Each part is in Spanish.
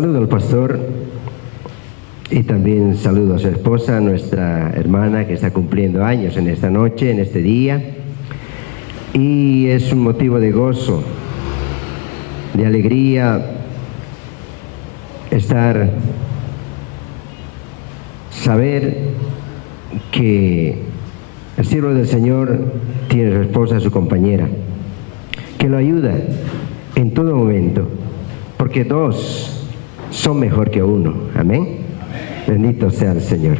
Saludo al pastor y también saludo a su esposa, nuestra hermana que está cumpliendo años en esta noche, en este día. Y es un motivo de gozo, de alegría, saber que el siervo del Señor tiene su esposa, su compañera, que lo ayuda en todo momento, porque dos son mejor que uno. Amén. Bendito sea el Señor.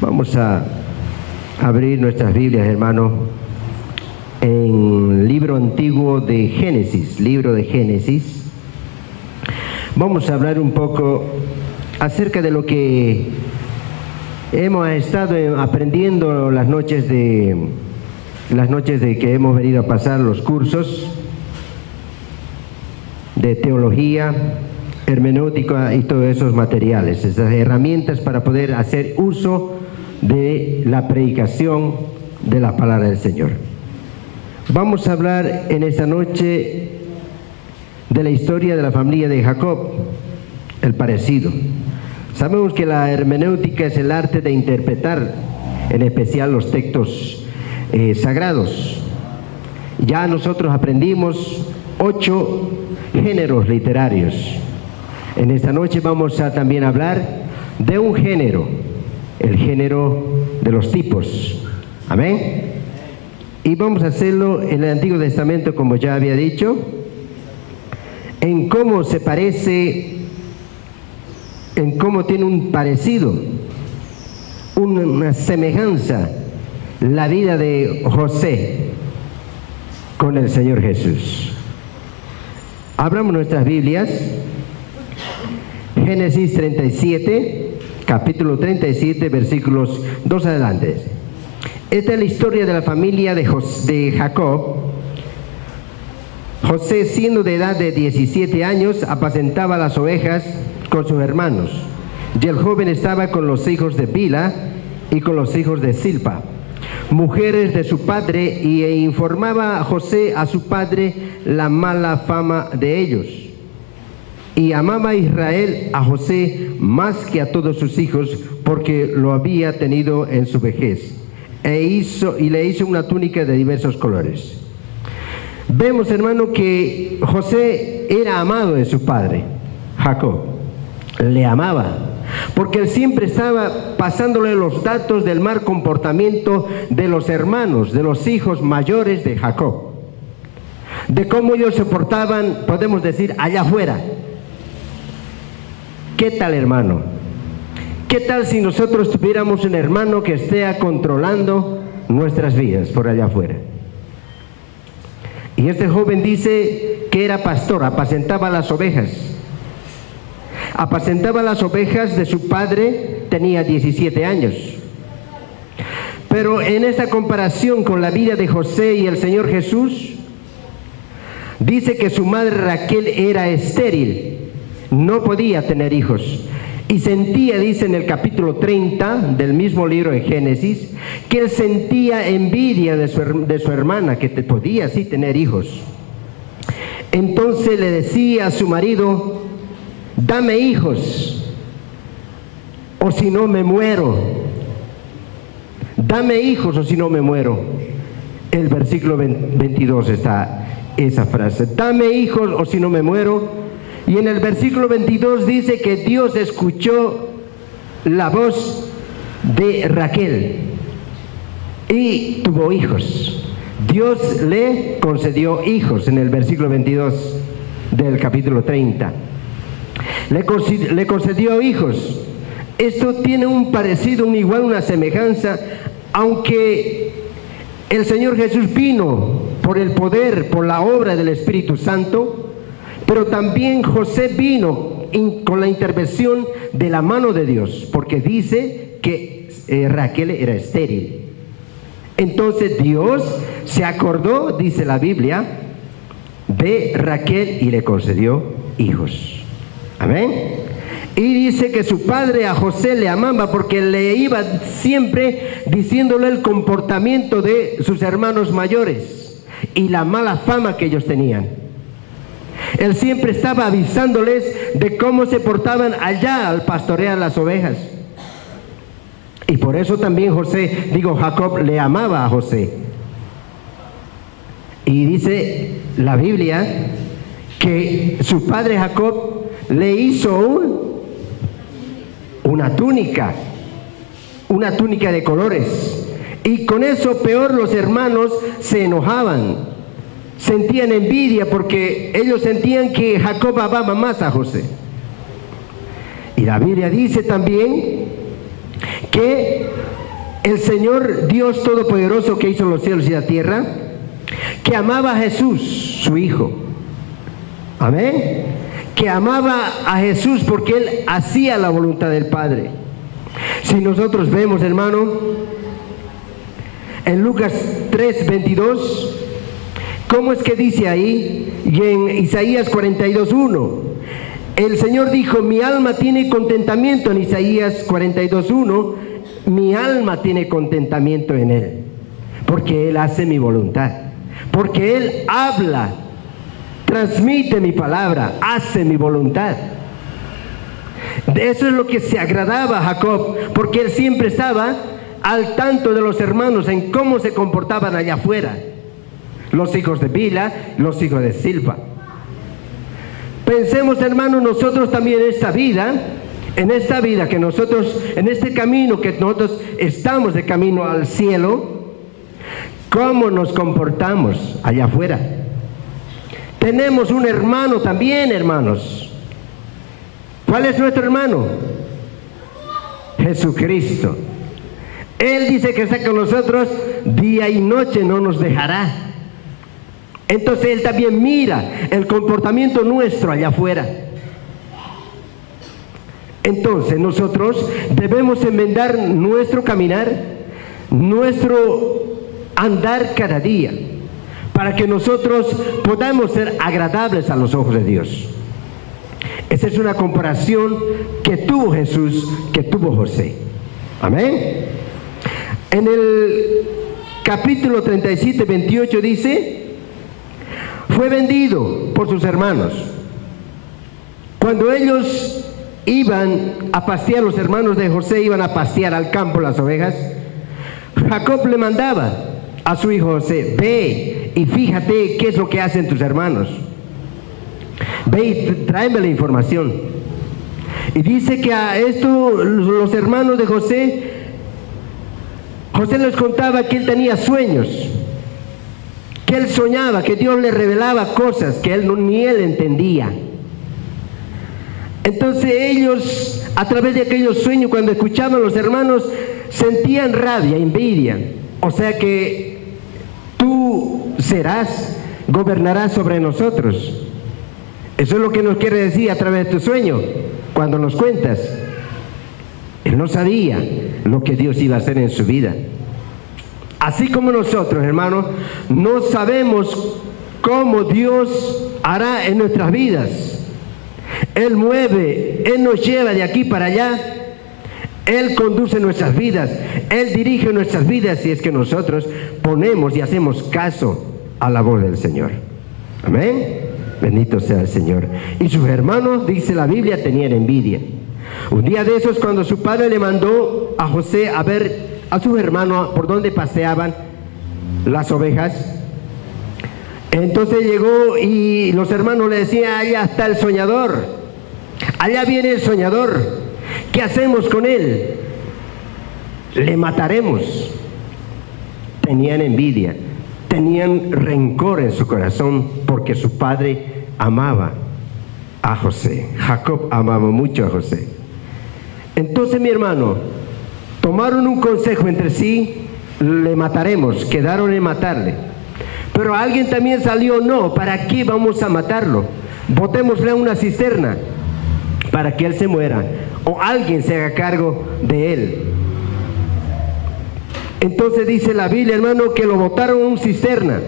Vamos a abrir nuestras Biblias, hermano, en el libro antiguo de Génesis, libro de Génesis. Vamos a hablar un poco acerca de lo que hemos estado aprendiendo las noches de que hemos venido a pasar los cursos de teología, hermenéutica y todos esos materiales, esas herramientas para poder hacer uso de la predicación de la palabra del Señor. Vamos a hablar en esta noche de la historia de la familia de Jacob, el parecido. Sabemos que la hermenéutica es el arte de interpretar, en especial los textos sagrados. Ya nosotros aprendimos 8 géneros literarios. En esta noche vamos a también hablar de un género, el género de los tipos. Amén. Y vamos a hacerlo en el Antiguo Testamento, como ya había dicho, en cómo se parece, en cómo tiene un parecido, una semejanza, la vida de José con el Señor Jesús. Abramos nuestras Biblias, Génesis 37, capítulo 37, versículos 2 adelante. Esta es la historia de la familia de Jacob. José, siendo de edad de 17 años, apacentaba las ovejas con sus hermanos, y el joven estaba con los hijos de Bila y con los hijos de Silpa, mujeres de su padre, e informaba a José a su padre la mala fama de ellos. Y amaba a Israel a José más que a todos sus hijos, porque lo había tenido en su vejez, y le hizo una túnica de diversos colores. Vemos, hermano, que José era amado de su padre, Jacob. Le amaba, porque él siempre estaba pasándole los datos del mal comportamiento de los hermanos, de los hijos mayores de Jacob, de cómo ellos se portaban, podemos decir, allá afuera. ¿Qué tal, hermano? ¿Qué tal si nosotros tuviéramos un hermano que esté controlando nuestras vidas por allá afuera? Y este joven dice que era pastor, apacentaba las ovejas. Apacentaba las ovejas de su padre, tenía 17 años. Pero en esta comparación con la vida de José y el Señor Jesús, dice que su madre Raquel era estéril, no podía tener hijos. Y sentía, dice en el capítulo 30 del mismo libro de Génesis, que él sentía envidia de su hermana, que podía sí tener hijos. Entonces le decía a su marido: dame hijos, o si no me muero. Dame hijos, o si no me muero. El versículo 22 está esa frase: dame hijos, o si no me muero. Y en el versículo 22 dice que Dios escuchó la voz de Raquel y tuvo hijos. Dios le concedió hijos en el versículo 22 del capítulo 30. Le concedió hijos. Esto tiene un parecido, un igual, una semejanza, aunque el Señor Jesús vino por el poder, por la obra del Espíritu Santo, pero también José vino con la intervención de la mano de Dios, porque dice que Raquel era estéril. Entonces Dios se acordó, dice la Biblia, de Raquel y le concedió hijos. Amén. Y dice que su padre a José le amaba porque le iba siempre diciéndole el comportamiento de sus hermanos mayores y la mala fama que ellos tenían. Él siempre estaba avisándoles de cómo se portaban allá al pastorear las ovejas. Y por eso también Jacob le amaba a José. Y dice la Biblia que su padre Jacob le hizo una túnica de colores. Y con eso peor los hermanos se enojaban, sentían envidia porque ellos sentían que Jacob amaba más a José. Y la Biblia dice también que el Señor Dios Todopoderoso, que hizo los cielos y la tierra, que amaba a Jesús, su Hijo. Amén. Que amaba a Jesús porque Él hacía la voluntad del Padre. Si nosotros vemos, hermano, en Lucas 3:22, ¿cómo es que dice ahí? Y en Isaías 42:1, el Señor dijo, mi alma tiene contentamiento. En Isaías 42:1, mi alma tiene contentamiento en Él, porque Él hace mi voluntad, porque Él habla, transmite mi palabra, hace mi voluntad. Eso es lo que se agradaba a Jacob, porque él siempre estaba al tanto de los hermanos en cómo se comportaban allá afuera, los hijos de Bila, los hijos de Silpa. Pensemos, hermanos, nosotros también en esta vida que nosotros, en este camino que nosotros estamos de camino al cielo, ¿cómo nos comportamos allá afuera? Tenemos un hermano también, hermanos. ¿Cuál es nuestro hermano? Jesucristo. Él dice que está con nosotros día y noche, no nos dejará. Entonces Él también mira el comportamiento nuestro allá afuera. Entonces nosotros debemos enmendar nuestro caminar, nuestro andar cada día, para que nosotros podamos ser agradables a los ojos de Dios. Esa es una comparación que tuvo Jesús, que tuvo José. Amén. En el capítulo 37:28 dice, fue vendido por sus hermanos. Cuando ellos iban a pastear, los hermanos de José iban a pastear al campo las ovejas, Jacob le mandaba a su hijo José, ve y fíjate qué es lo que hacen tus hermanos. Ve y tráeme la información. Y dice que a esto los hermanos de José les contaba que él tenía sueños, que él soñaba, que Dios le revelaba cosas que ni él entendía. Entonces ellos, a través de aquellos sueños, cuando escuchaban los hermanos, sentían rabia, envidia. O sea que tú gobernarás sobre nosotros. Eso es lo que nos quiere decir a través de tu sueño, cuando nos cuentas. Él no sabía lo que Dios iba a hacer en su vida. Así como nosotros, hermanos, no sabemos cómo Dios hará en nuestras vidas. Él mueve, Él nos lleva de aquí para allá. Él conduce nuestras vidas, Él dirige nuestras vidas si es que nosotros ponemos y hacemos caso a la voz del Señor. Amén. Bendito sea el Señor. Y sus hermanos, dice la Biblia, tenían envidia. Un día de esos, cuando su padre le mandó a José a ver a sus hermanos por donde paseaban las ovejas, entonces llegó y los hermanos le decían, allá está el soñador, allá viene el soñador, ¿qué hacemos con él? Le mataremos. Tenían envidia, tenían rencor en su corazón porque su padre amaba a José. Jacob amaba mucho a José. Entonces, mi hermano, tomaron un consejo entre sí, le mataremos, quedaron en matarle. Pero alguien también salió, no, ¿para qué vamos a matarlo? Botémosle a una cisterna para que él se muera, o alguien se haga cargo de él. Entonces dice la Biblia, hermano, que lo botaron en una cisterna.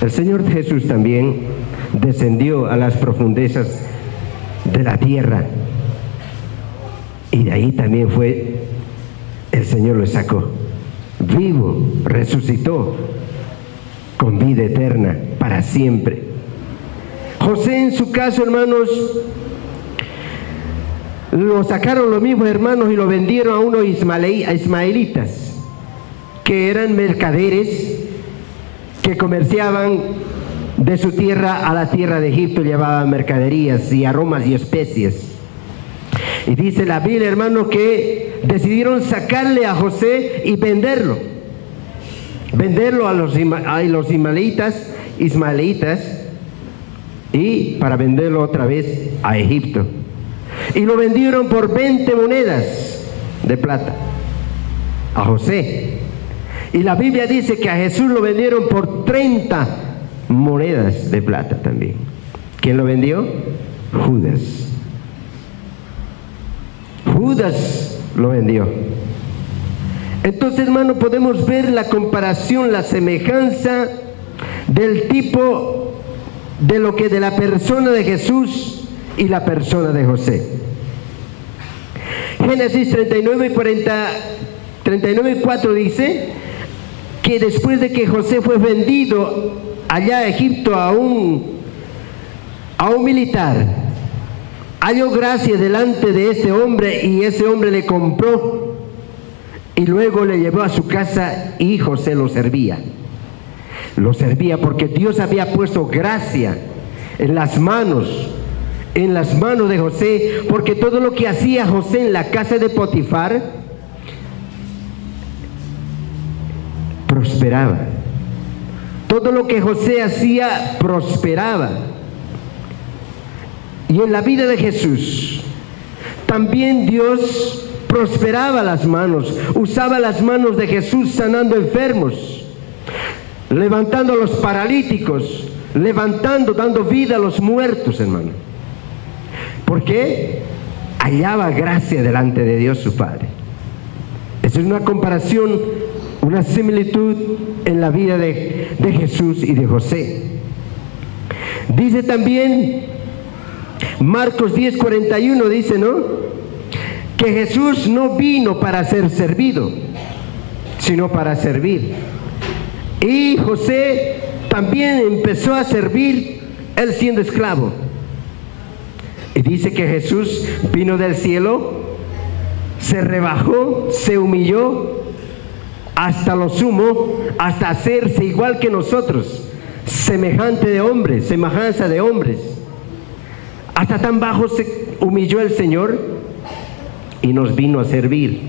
El Señor Jesús también descendió a las profundezas de la tierra, y de ahí también el Señor lo sacó vivo, resucitó con vida eterna para siempre. José, en su caso, hermanos, lo sacaron los mismos hermanos y lo vendieron a unos ismaelitas, que eran mercaderes que comerciaban de su tierra a la tierra de Egipto, llevaban mercaderías y aromas y especies. Y dice la Biblia, hermano, que decidieron sacarle a José y venderlo a los ismaelitas, y para venderlo otra vez a Egipto. Y lo vendieron por 20 monedas de plata a José. Y la Biblia dice que a Jesús lo vendieron por 30 monedas de plata también. ¿Quién lo vendió? Judas. Judas lo vendió. Entonces, hermano, podemos ver la comparación, la semejanza del tipo de lo que de la persona de Jesús y la persona de José. Génesis 39:4 dice que después de que José fue vendido allá a Egipto a un militar, halló gracia delante de ese hombre y ese hombre le compró y luego le llevó a su casa y José lo servía. Lo servía porque Dios había puesto gracia en las manos de José, porque todo lo que hacía José en la casa de Potifar prosperaba. Todo lo que José hacía prosperaba. Y en la vida de Jesús también Dios prosperaba las manos, usaba las manos de Jesús sanando enfermos, levantando a los paralíticos, dando vida a los muertos, hermano. ¿Por qué? Hallaba gracia delante de Dios su Padre. Esa es una comparación, una similitud en la vida de Jesús y de José. Dice también Marcos 10:41, dice, ¿no?, que Jesús no vino para ser servido, sino para servir. Y José también empezó a servir, él siendo esclavo. Y dice que Jesús vino del cielo, se rebajó, se humilló hasta lo sumo, hasta hacerse igual que nosotros, semejante de hombres, semejanza de hombres. Hasta tan bajo se humilló el Señor y nos vino a servir,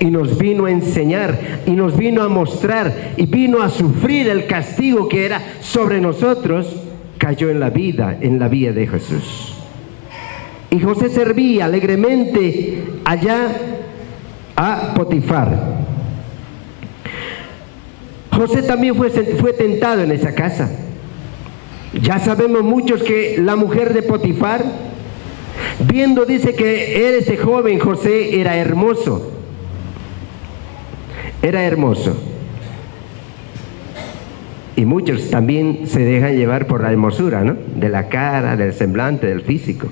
y nos vino a enseñar, y nos vino a mostrar, y vino a sufrir el castigo que era sobre nosotros, cayó en la vida de Jesús. Y José servía alegremente allá a Potifar. José también fue tentado en esa casa. Ya sabemos muchos que la mujer de Potifar, viendo, dice que ese joven José era hermoso. Era hermoso. Y muchos también se dejan llevar por la hermosura, ¿no?, de la cara, del semblante, del físico.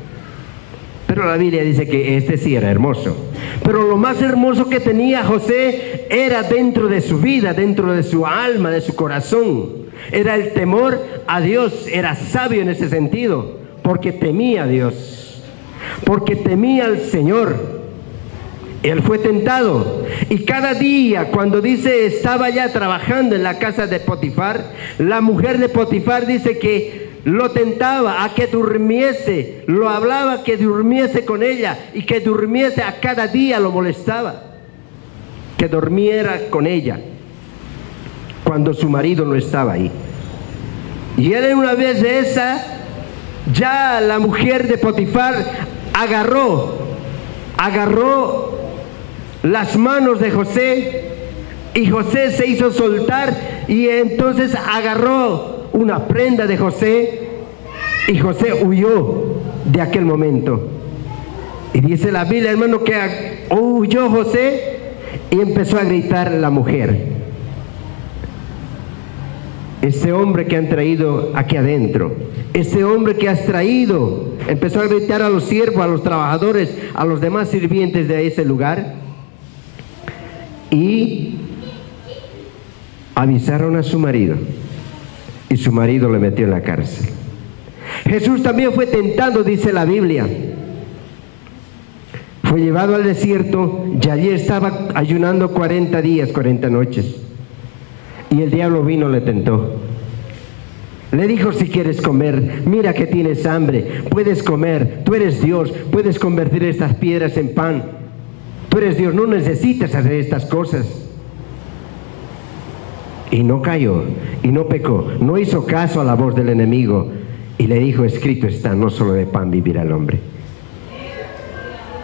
Pero la Biblia dice que este sí era hermoso. Pero lo más hermoso que tenía José era dentro de su vida, dentro de su alma, de su corazón. Era el temor a Dios. Era sabio en ese sentido, porque temía a Dios, porque temía al Señor. Él fue tentado, y cada día, cuando dice estaba ya trabajando en la casa de Potifar, la mujer de Potifar dice que lo tentaba a que durmiese, lo hablaba que durmiese con ella, y que durmiese, a cada día lo molestaba, que durmiera con ella cuando su marido no estaba ahí. Y él, en una vez de esa, ya la mujer de Potifar agarró las manos de José, y José se hizo soltar, y entonces agarró una prenda de José, y José huyó de aquel momento. Y dice la Biblia, hermano, que huyó José y empezó a gritar la mujer: este hombre que han traído aquí adentro, este hombre que has traído, empezó a gritar a los siervos, a los trabajadores, a los demás sirvientes de ese lugar, y avisaron a su marido. y su marido le metió en la cárcel. Jesús también fue tentado, dice la Biblia. Fue llevado al desierto y allí estaba ayunando 40 días, 40 noches. Y el diablo vino y le tentó. Le dijo: si quieres comer, mira que tienes hambre, puedes comer, tú eres Dios, puedes convertir estas piedras en pan. Tú eres Dios, no necesitas hacer estas cosas. Y no cayó, y no pecó, no hizo caso a la voz del enemigo. Y le dijo: escrito está, no solo de pan vivirá el hombre.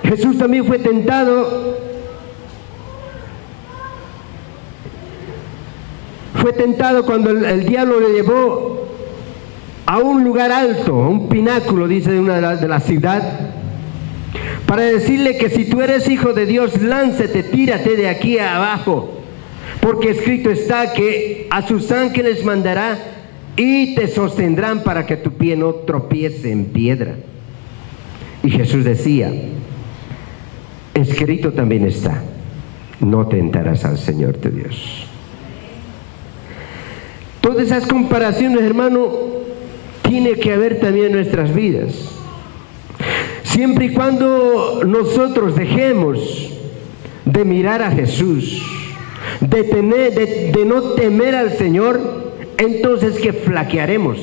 Jesús también fue tentado. Fue tentado cuando el diablo le llevó a un lugar alto, a un pináculo, dice de una de la ciudad, para decirle que si tú eres hijo de Dios, lánzate, tírate de aquí abajo, porque escrito está que a sus ángeles mandará y te sostendrán para que tu pie no tropiece en piedra. Y Jesús decía: escrito también está, no tentarás al Señor tu Dios. Todas esas comparaciones, hermano, tiene que haber también en nuestras vidas. Siempre y cuando nosotros dejemos de mirar a Jesús, de no temer al Señor, entonces que flaquearemos,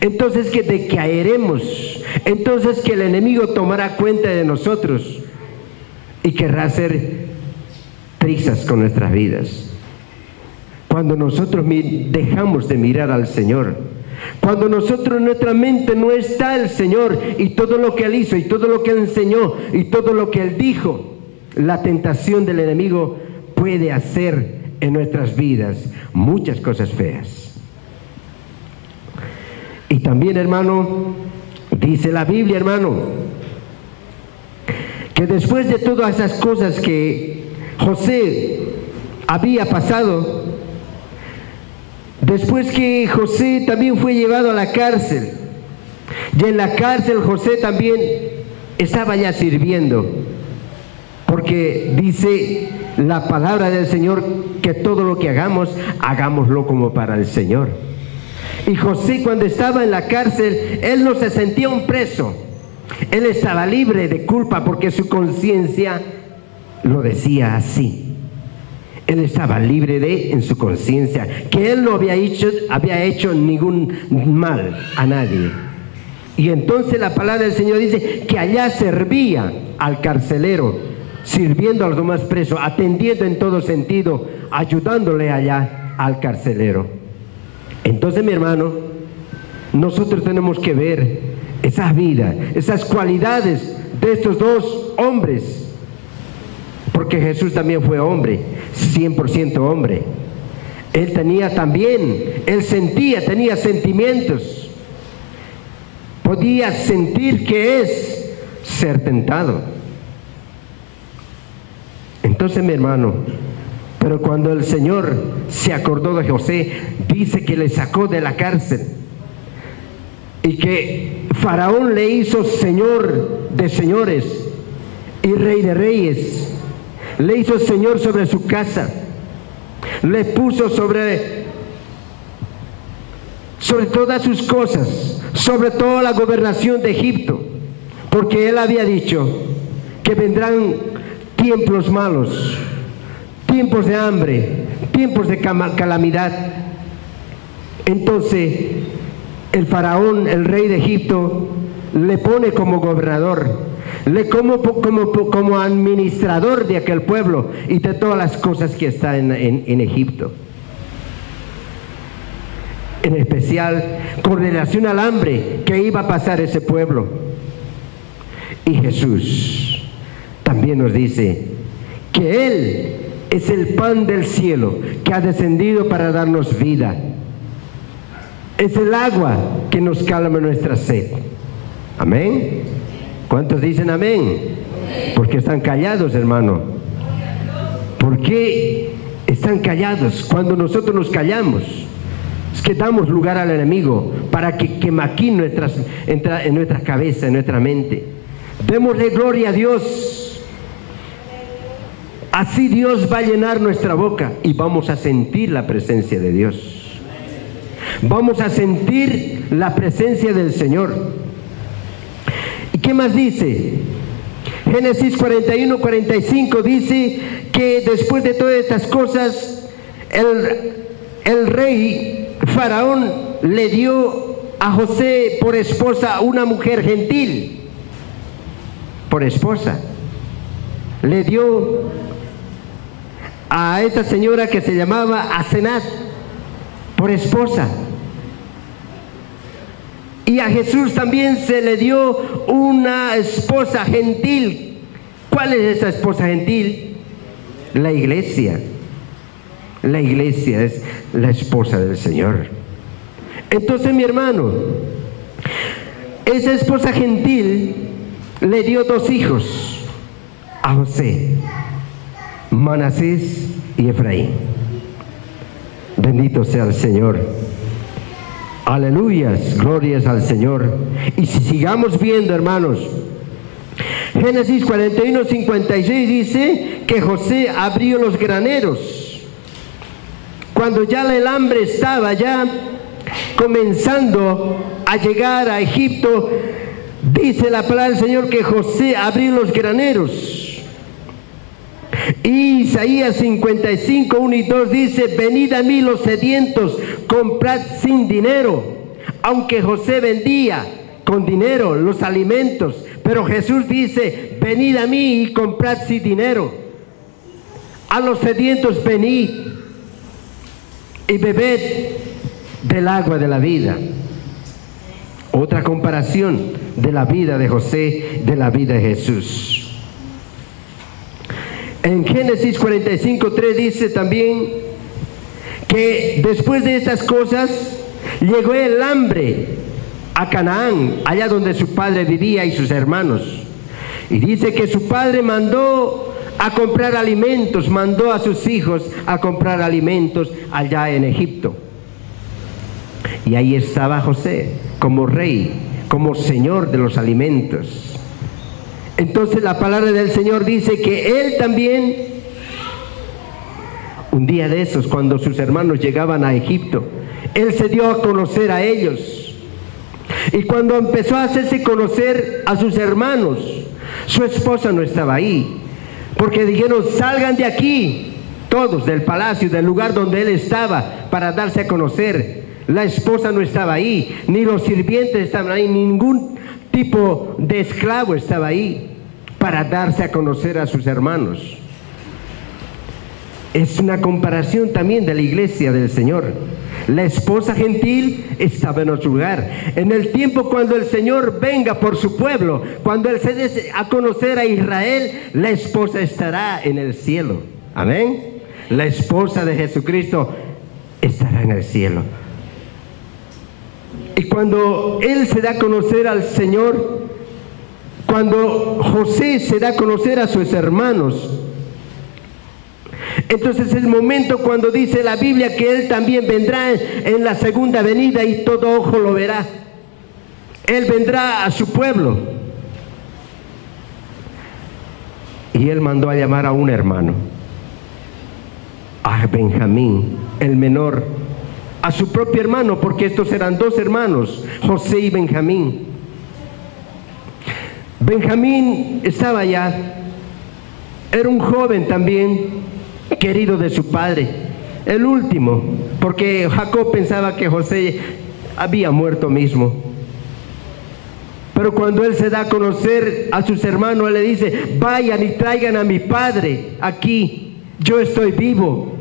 entonces que decaeremos, entonces que el enemigo tomará cuenta de nosotros y querrá hacer trizas con nuestras vidas. Cuando nosotros dejamos de mirar al Señor, cuando nosotros en nuestra mente no está el Señor y todo lo que Él hizo y todo lo que Él enseñó y todo lo que Él dijo, la tentación del enemigo puede hacer en nuestras vidas muchas cosas feas. Y también, hermano, dice la Biblia, hermano, que después de todas esas cosas que José había pasado, después que José también fue llevado a la cárcel, y en la cárcel José también estaba ya sirviendo, porque dice la palabra del Señor que todo lo que hagamos, hagámoslo como para el Señor. Y José, cuando estaba en la cárcel, él no se sentía un preso, él estaba libre de culpa porque su conciencia lo decía así. Él estaba libre en su conciencia, que él no había hecho ningún mal a nadie. Y entonces la palabra del Señor dice que allá servía al carcelero, sirviendo a los demás presos, atendiendo en todo sentido, ayudándole allá al carcelero. Entonces, mi hermano, nosotros tenemos que ver esas vidas, esas cualidades de estos dos hombres, porque Jesús también fue hombre, 100% hombre. Él tenía también, él sentía, tenía sentimientos. Podía sentir qué es ser tentado. Entonces, mi hermano, pero cuando el Señor se acordó de José, dice que le sacó de la cárcel y que Faraón le hizo Señor de señores y Rey de reyes. Le hizo Señor sobre su casa, le puso sobre todas sus cosas, sobre toda la gobernación de Egipto, porque él había dicho que vendrán tiempos malos, tiempos de hambre, tiempos de calamidad. Entonces el faraón, el rey de Egipto, le pone como gobernador, como administrador de aquel pueblo y de todas las cosas que están en Egipto. En especial con relación al hambre que iba a pasar ese pueblo. Y Jesús también nos dice que Él es el pan del cielo que ha descendido para darnos vida. Es el agua que nos calma nuestra sed. Amén. ¿Cuántos dicen amén? Porque están callados, hermano. ¿Por qué están callados? Cuando nosotros nos callamos, es que damos lugar al enemigo para que maquine en nuestra cabeza, en nuestra mente. Démosle gloria a Dios. Así Dios va a llenar nuestra boca y vamos a sentir la presencia de Dios. Vamos a sentir la presencia del Señor. ¿Y qué más dice? Génesis 41, 45 dice que después de todas estas cosas, el rey Faraón le dio a José por esposa una mujer gentil. Por esposa. Le dio a esa señora que se llamaba Asenat por esposa. Y a Jesús también se le dio una esposa gentil. ¿Cuál es esa esposa gentil? La iglesia. La iglesia es la esposa del Señor. Entonces, mi hermano, esa esposa gentil le dio 2 hijos a José, Manasés y Efraín. Bendito sea el Señor. Aleluyas, glorias al Señor. Y si sigamos viendo, hermanos, Génesis 41, 56 dice que José abrió los graneros. Cuando ya el hambre estaba ya comenzando a llegar a Egipto, dice la palabra del Señor que José abrió los graneros. Y Isaías 55, 1 y 2 dice: venid a mí los sedientos, comprad sin dinero. Aunque José vendía con dinero los alimentos, pero Jesús dice: venid a mí y comprad sin dinero. A los sedientos venid y bebed del agua de la vida. Otra comparación de la vida de José, de la vida de Jesús. En Génesis 45, 3 dice también que después de estas cosas llegó el hambre a Canaán, allá donde su padre vivía y sus hermanos. Y dice que su padre mandó a comprar alimentos, mandó a sus hijos a comprar alimentos allá en Egipto. Y ahí estaba José como rey, como señor de los alimentos. Entonces la palabra del Señor dice que él también, un día de esos, cuando sus hermanos llegaban a Egipto, él se dio a conocer a ellos. Y cuando empezó a hacerse conocer a sus hermanos, su esposa no estaba ahí, porque dijeron: salgan de aquí, todos del palacio, del lugar donde él estaba, para darse a conocer. La esposa no estaba ahí, ni los sirvientes estaban ahí, ningún tipo de esclavo estaba ahí para darse a conocer a sus hermanos. Es una comparación también de la iglesia del Señor. La esposa gentil estaba en otro lugar. En el tiempo cuando el Señor venga por su pueblo, cuando Él se dé a conocer a Israel, la esposa estará en el cielo. Amén. La esposa de Jesucristo estará en el cielo. Y cuando Él se da a conocer al Señor, cuando José se da a conocer a sus hermanos, entonces es el momento cuando dice la Biblia que Él también vendrá en la segunda venida y todo ojo lo verá. Él vendrá a su pueblo. Y Él mandó a llamar a un hermano, a Benjamín, el menor, a su propio hermano, porque estos eran 2 hermanos, José y Benjamín. Benjamín estaba allá, era un joven también, querido de su padre, el último, porque Jacob pensaba que José había muerto mismo. Pero cuando él se da a conocer a sus hermanos, él le dice: vayan y traigan a mi padre aquí, yo estoy vivo.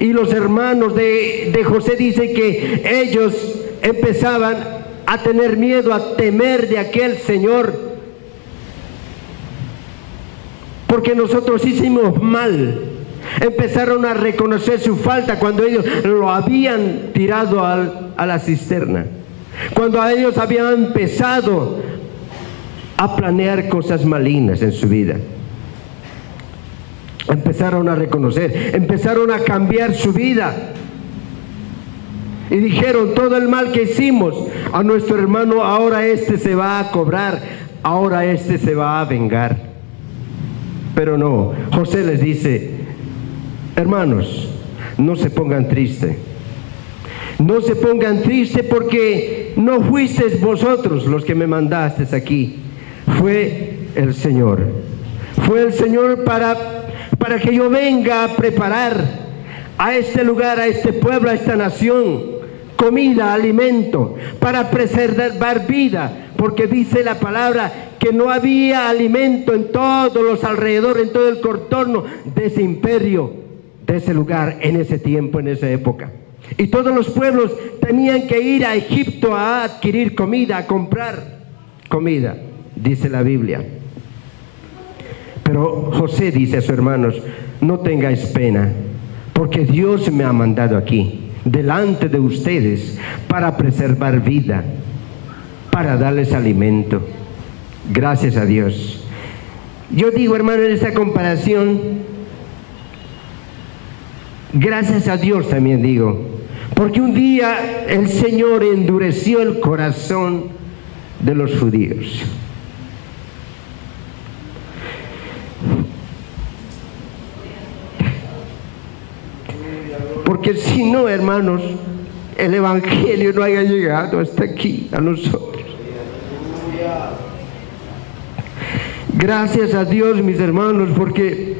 Y los hermanos de José dicen que ellos empezaban a tener miedo, a temer de aquel señor, porque nosotros hicimos mal. Empezaron a reconocer su falta cuando ellos lo habían tirado a la cisterna, cuando ellos habían empezado a planear cosas malignas en su vida. Empezaron a reconocer, empezaron a cambiar su vida y dijeron: todo el mal que hicimos a nuestro hermano, ahora este se va a cobrar, ahora este se va a vengar. Pero no, José les dice: hermanos, no se pongan tristes, No se pongan tristes porque no fuisteis vosotros los que me mandasteis aquí. Fue el Señor. Fue el Señor para que yo venga a preparar a este lugar, a este pueblo, a esta nación, comida, alimento, para preservar vida, porque dice la palabra que no había alimento en todos los alrededores, en todo el contorno de ese imperio, de ese lugar, en ese tiempo, en esa época. Y todos los pueblos tenían que ir a Egipto a adquirir comida, a comprar comida, dice la Biblia. Pero José dice a sus hermanos: no tengáis pena, porque Dios me ha mandado aquí, delante de ustedes, para preservar vida, para darles alimento. Gracias a Dios. Yo digo, hermano, en esta comparación, gracias a Dios también digo, porque un día el Señor endureció el corazón de los judíos. Porque si no, hermanos, el Evangelio no haya llegado hasta aquí a nosotros. Gracias a Dios, mis hermanos, porque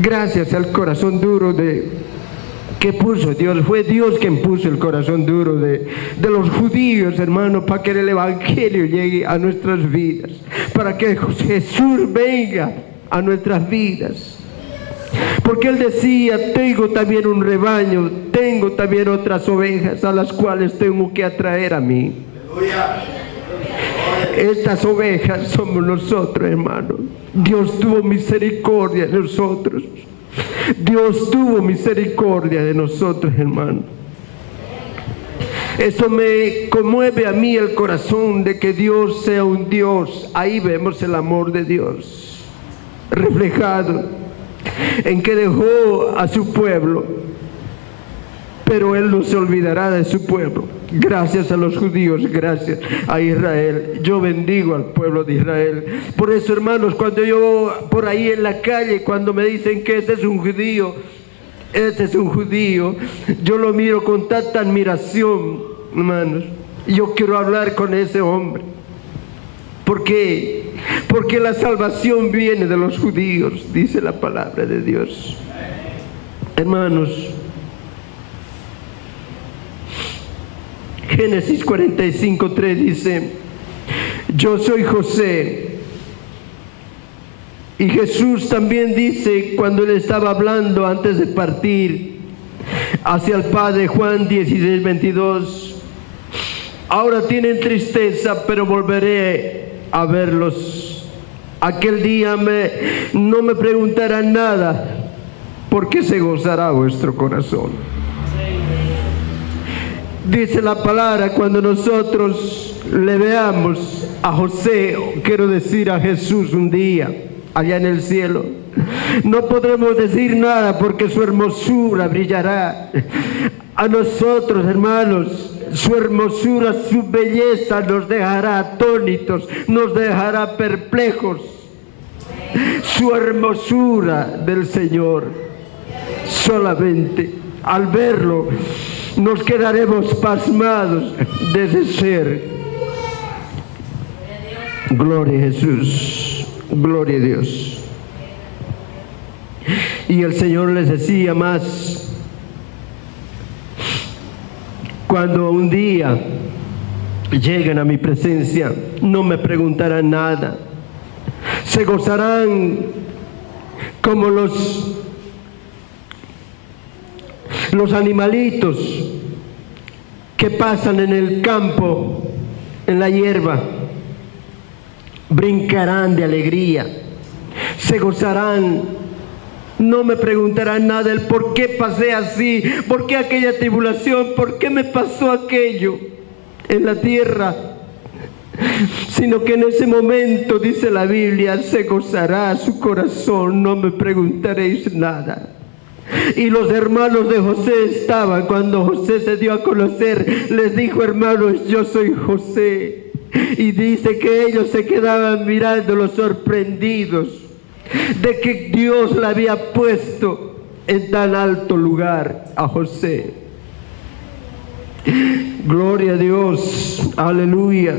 gracias al corazón duro que puso Dios, fue Dios quien puso el corazón duro de los judíos, hermanos, para que el Evangelio llegue a nuestras vidas, para que Jesús venga a nuestras vidas. Porque Él decía: tengo también un rebaño, tengo también otras ovejas a las cuales tengo que atraer a mí. Estas ovejas somos nosotros, hermanos. Dios tuvo misericordia de nosotros. Dios tuvo misericordia de nosotros, hermano. Esto me conmueve a mí el corazón, de que Dios sea un Dios. Ahí vemos el amor de Dios reflejado en que dejó a su pueblo, pero Él no se olvidará de su pueblo. Gracias a los judíos, gracias a Israel. Yo bendigo al pueblo de Israel. Por eso, hermanos, cuando yo por ahí en la calle, cuando me dicen que ese es un judío, yo lo miro con tanta admiración, hermanos. Yo quiero hablar con ese hombre. ¿Por qué? Porque la salvación viene de los judíos, dice la palabra de Dios. Hermanos, Génesis 45:3 dice: yo soy José. Y Jesús también dice, cuando Él estaba hablando antes de partir hacia el Padre, Juan 16:22: ahora tienen tristeza, pero volveré a verlos. Aquel día no me preguntarán nada, porque se gozará vuestro corazón. Dice la palabra, cuando nosotros le veamos a José, quiero decir a Jesús, un día allá en el cielo, no podremos decir nada, porque su hermosura brillará. A nosotros, hermanos, su hermosura, su belleza nos dejará atónitos, nos dejará perplejos. Su hermosura del Señor, solamente al verlo nos quedaremos pasmados de ese ser. Gloria a Jesús, gloria a Dios. Y el Señor les decía más: cuando un día lleguen a mi presencia, no me preguntarán nada. Se gozarán como los animalitos que pasan en el campo, en la hierba. Brincarán de alegría, se gozarán. No me preguntarán nada el por qué pasé así, por qué aquella tribulación, por qué me pasó aquello en la tierra, sino que en ese momento, dice la Biblia, se gozará su corazón. No me preguntaréis nada. Y los hermanos de José estaban, cuando José se dio a conocer, les dijo: hermanos, yo soy José. Y dice que ellos se quedaban mirándolo, sorprendidos de que Dios le había puesto en tan alto lugar a José. Gloria a Dios, aleluya.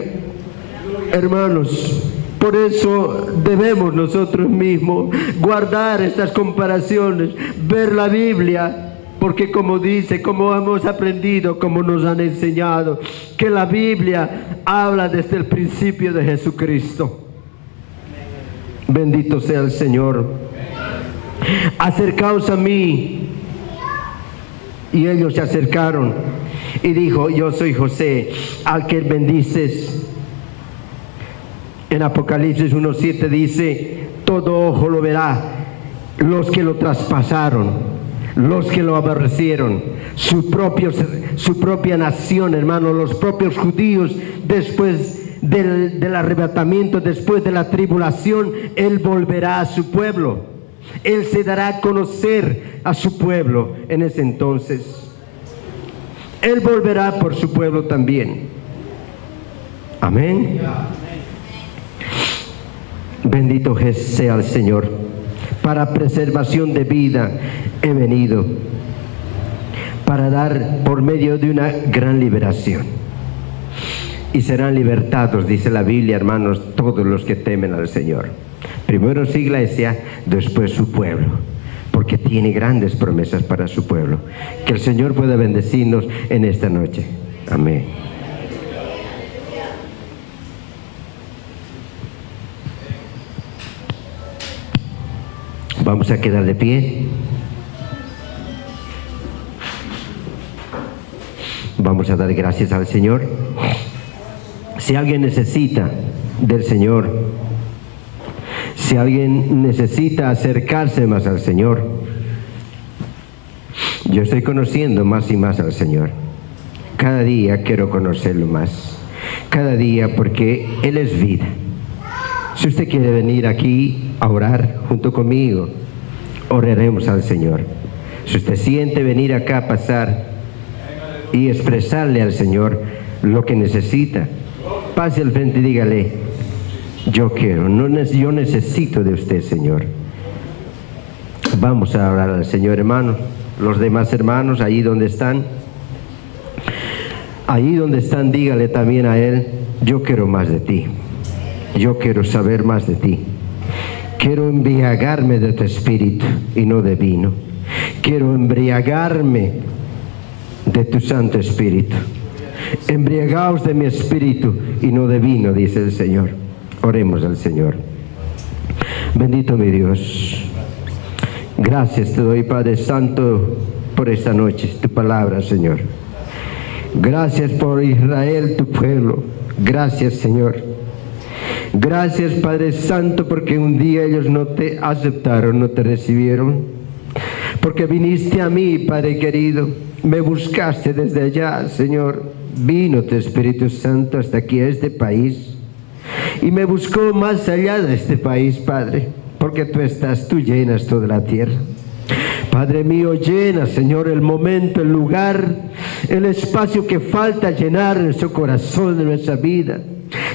Hermanos, por eso debemos nosotros mismos guardar estas comparaciones, ver la Biblia, porque como dice, como hemos aprendido, como nos han enseñado, que la Biblia habla desde el principio de Jesucristo. Bendito sea el Señor. Acercaos a mí. Y ellos se acercaron y dijo: yo soy José, al que bendices. En Apocalipsis 1:7 dice: todo ojo lo verá, los que lo traspasaron, los que lo aborrecieron, su propia nación, hermano, los propios judíos. Después del arrebatamiento, después de la tribulación, Él volverá a su pueblo. Él se dará a conocer a su pueblo en ese entonces. Él volverá por su pueblo también. Amén. Bendito sea el Señor. Para preservación de vida he venido, para dar por medio de una gran liberación. Y serán libertados, dice la Biblia, hermanos, todos los que temen al Señor. Primero su iglesia, después su pueblo, porque tiene grandes promesas para su pueblo. Que el Señor pueda bendecirnos en esta noche. Amén. Vamos a quedar de pie. Vamos a dar gracias al Señor. Si alguien necesita del Señor, si alguien necesita acercarse más al Señor, yo estoy conociendo más y más al Señor. Cada día quiero conocerlo más. Cada día, porque Él es vida. Si usted quiere venir aquí a orar junto conmigo, oraremos al Señor. Si usted siente venir acá a pasar y expresarle al Señor lo que necesita, pase al frente y dígale: yo quiero, yo necesito de usted, Señor. Vamos a orar al Señor, hermanos. Los demás hermanos, ahí donde están, dígale también a Él: yo quiero más de ti. Yo quiero saber más de ti. Quiero embriagarme de tu espíritu y no de vino. Quiero embriagarme de tu Santo Espíritu. Embriagaos de mi espíritu y no de vino, dice el Señor. Oremos al Señor. Bendito mi Dios. Gracias te doy, Padre Santo, por esta noche, tu palabra, Señor. Gracias por Israel, tu pueblo. Gracias, Señor. Gracias, Padre Santo, porque un día ellos no te aceptaron, no te recibieron. Porque viniste a mí, Padre querido. Me buscaste desde allá, Señor. Vino tu Espíritu Santo hasta aquí, a este país. Y me buscó más allá de este país, Padre. Porque tú llenas toda la tierra. Padre mío, llena, Señor, el momento, el lugar, el espacio que falta llenar en nuestro corazón, en nuestra vida.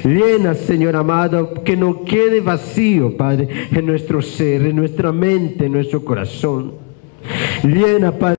Llena, Señor amado, que no quede vacío, Padre, en nuestro ser, en nuestra mente, en nuestro corazón. Llena, Padre.